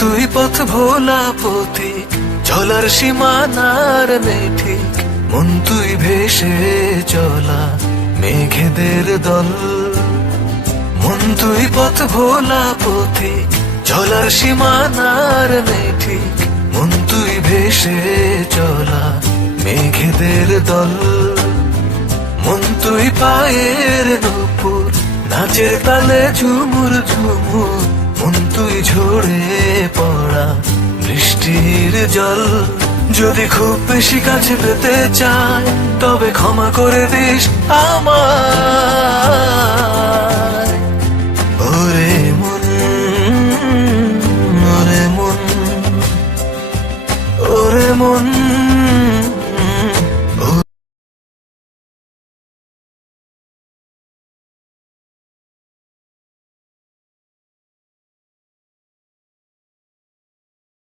তুই পথ ভোলা পথিক, চলার সীমানার নেই ঠিক। মন তুই ভেসে চলা মেঘেদের দল। মন তুই পথ ভোলা পথিক, চলার সীমানার নেই ঠিক। মন তুই ভেসে চলা মেঘেদের দল। মন তুই পায়ের নূপুর, নাচের তালে ঝুমুর ঝুমুর। মন তুই ঝরে পড়া বৃষ্টির জল। যদি খুব বেশি কাছে পেতে চায়, তবে ক্ষমা করে দিস আমায়।